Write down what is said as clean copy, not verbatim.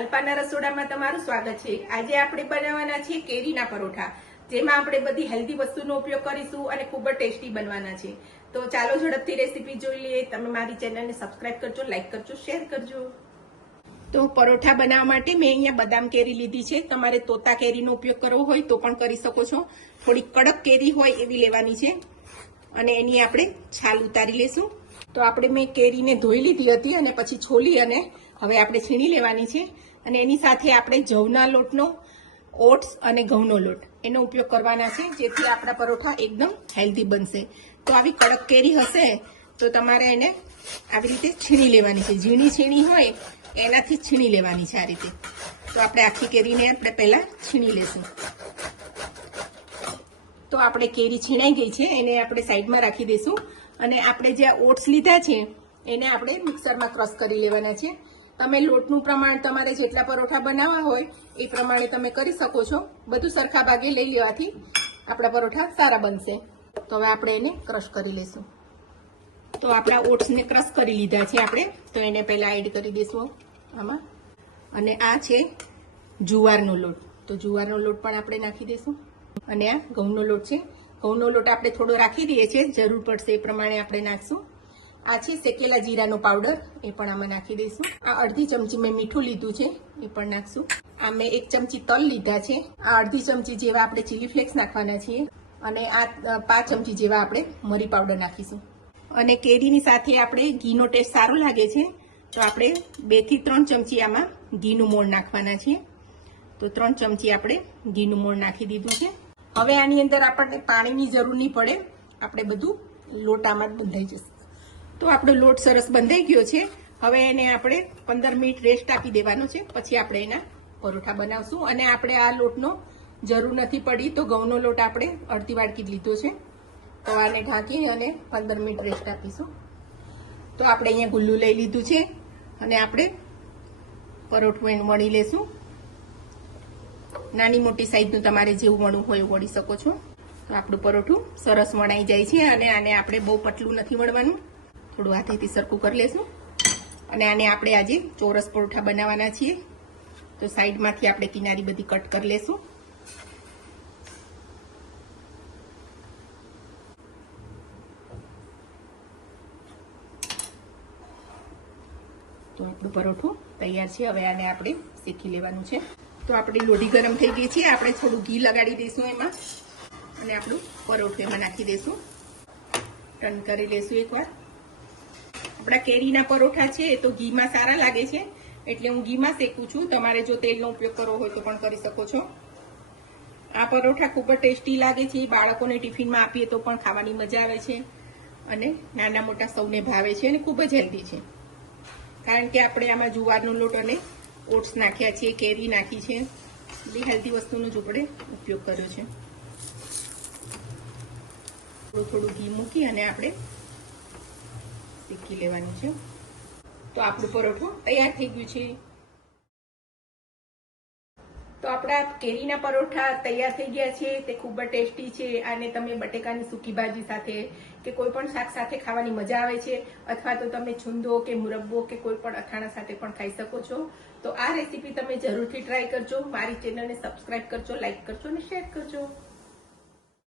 અલ્પાના રસોડામાં તમારું સ્વાગત છે। આજે આપણે બનાવવાના છે કેરીના પરોઠા, જેમાં આપણે બધી હેલ્ધી વસ્તુનો ઉપયોગ કરીશું અને ખૂબ જ ટેસ્ટી બનવાના છે। તો ચાલો ઝડપથી રેસીપી જોઈ લઈએ। તમે મારી ચેનલને સબસ્ક્રાઇબ કરજો, લાઈક કરજો, શેર કરજો। તો પરોઠા બનાવવા માટે મેં અહીંયા બદામ કેરી લીધી છે। તમારે તોતા કેરીનો ઉપયોગ કરવો હોય તો પણ કરી શકો છો। થોડી કડક કેરી હોય એવી લેવાની છે અને એની આપણે છાલ ઉતારી લેશું। તો આપણે મેં કેરીને ધોઈ લીધી હતી અને પછી છોલી અને હવે આપણે છીણી લેવાની છે અને એની સાથે આપણે જવના લોટનો, ઓટ્સ અને ઘઉંનો લોટ એનો ઉપયોગ કરવાના છે, જેથી આપણા પરોઠા એકદમ હેલ્ધી બનશે। તો આવી કડક કેરી હશે તો તમારે એને આવી રીતે છીણી લેવાની છે। ઝીણી છીણી હોય એનાથી છીણી લેવાની છે આ રીતે। તો આપણે આખી કેરીને આપણે પહેલા છીણી લેશું। તો આપણે કેરી છીણાઈ ગઈ છે, એને આપણે સાઈડમાં રાખી દઈશું અને આપણે જે ઓટ્સ લીધા છે એને આપણે મિક્સરમાં ક્રશ કરી લેવાના છે। તમે લોટનું પ્રમાણ તમારે જેટલા પરોઠા બનાવવા હોય એ પ્રમાણે તમે કરી શકો છો। બધું સરખા ભાગે લઈ લેવાથી આપણા પરોઠા સારા બનશે। તો હવે આપણે એને ક્રશ કરી લઈશું। તો આપણા ઓટ્સને ક્રશ કરી લીધા છે આપણે, તો એને પહેલા એડ કરી દઈશું આમાં। અને આ છે જુવારનો લોટ, તો જુવારનો લોટ પણ આપણે નાખી દઈશું। અને આ ઘઉંનો લોટ છે, ઘઉંનો લોટ આપણે થોડો રાખી દઈએ છીએ, જરૂર પડશે એ પ્રમાણે આપણે નાખશું। આ છે શેકેલા જીરાનો પાવડર, એ પણ આમાં નાખી દઈશું। આ અડધી ચમચી મેં મીઠું લીધું છે, એ પણ નાખશું। આ મેં 1 ચમચી તલ લીધા છે। આ અડધી ચમચી જેવા આપણે ચીલી ફ્લેક્સ નાખવાના છીએ અને આ 5 ચમચી જેવા આપણે મરી પાવડર નાખીશું। અને કેરીની સાથે આપણે ઘીનો ટેસ્ટ સારો લાગે છે તો આપણે 2 થી 3 ચમચી આમાં ઘીનું મોણ નાખવાના છીએ। તો 3 ચમચી આપણે ઘીનું મોણ નાખી દીધું છે। હવે આની અંદર આપણને પાણીની જરૂર નહીં પડે, આપણે બધું લોટ આમાં જ બંધાઈ જશે। તો આપણો લોટ સરસ બંધાઈ ગયો છે। હવે એને આપણે 15 મિનિટ રેસ્ટ આપી દેવાનો છે, પછી આપણે એના પરોઠા બનાવશું। અને આપણે આ લોટનો જરૂર નથી પડી તો ઘઉંનો લોટ આપણે અડધી વાટકી લીધો છે, તો આને ઢાંકી અને 15 મિનિટ રેસ્ટ આપીશું। તો આપણે અહીંયા ગુલ્લું લઈ લીધું છે અને આપણે પરોઠું એનું વણી લેશું। નાની મોટી સાઈઝનું તમારે જેવું વણવું હોય એવું વણી શકો છો। તો આપણું પરોઠું સરસ વણાઈ જાય છે અને આને આપણે બહુ પતલું નથી વણવાનું, થોડું હાથેથી સરખું કરી લેશું। અને આને આપણે આજે ચોરસ પરોઠા બનાવવાના છીએ, તો સાઈડમાંથી આપણે કિનારી બધી કટ કરી લેશું। તો આપણું પરોઠું તૈયાર છે। હવે આને આપણે શેકી લેવાનું છે। તો આપણી લોઢી ગરમ થઈ ગઈ છે, આપણે થોડું ઘી લગાડી દઈશું એમાં અને આપણું પરોઠું એમાં નાખી દઈશું। ટર્ન કરી લઈશું એકવાર। આપણા કેરીના પરોઠા છે તો ઘીમાં સારા લાગે છે, એટલે હું ઘીમાં શેકું છું। તમારે જો તેલનો ઉપયોગ કરવો હોય તો પણ કરી શકો છો। આ પરોઠા ખૂબ જ ટેસ્ટી લાગે છે, બાળકોને ટિફિનમાં આપીએ તો પણ ખાવાની મજા આવે છે અને નાના મોટા સૌને ભાવે છે અને ખૂબ જ હેલ્ધી છે, કારણ કે આપણે આમાં જુવારનો લોટ અને ઓટ્સ નાખ્યા છે, કેરી નાખી છે, બધી હેલ્ધી વસ્તુનો જ આપણે ઉપયોગ કર્યો છે। થોડું ઘી મૂકી અને આપણે શેકી લેવાનું છે। તો આપણું પરોઠું તૈયાર થઈ ગયું છે। તો આપણા કેરીના પરોઠા તૈયાર થઈ ગયા છે, તે ખૂબ જ ટેસ્ટી છે। અને તમે બટેકાની સૂકી ભાજી સાથે કે કોઈ પણ શાક સાથે ખાવાની મજા આવે છે, અથવા તો તમે છુંદો કે મુરબ્બો કે કોઈ પણ અથાણા સાથે પણ ખાઈ શકો છો। તો આ રેસીપી તમે જરૂરથી ટ્રાય કરજો। મારી ચેનલને સબસ્ક્રાઇબ કરજો, લાઈક કરજો અને શેર કરજો।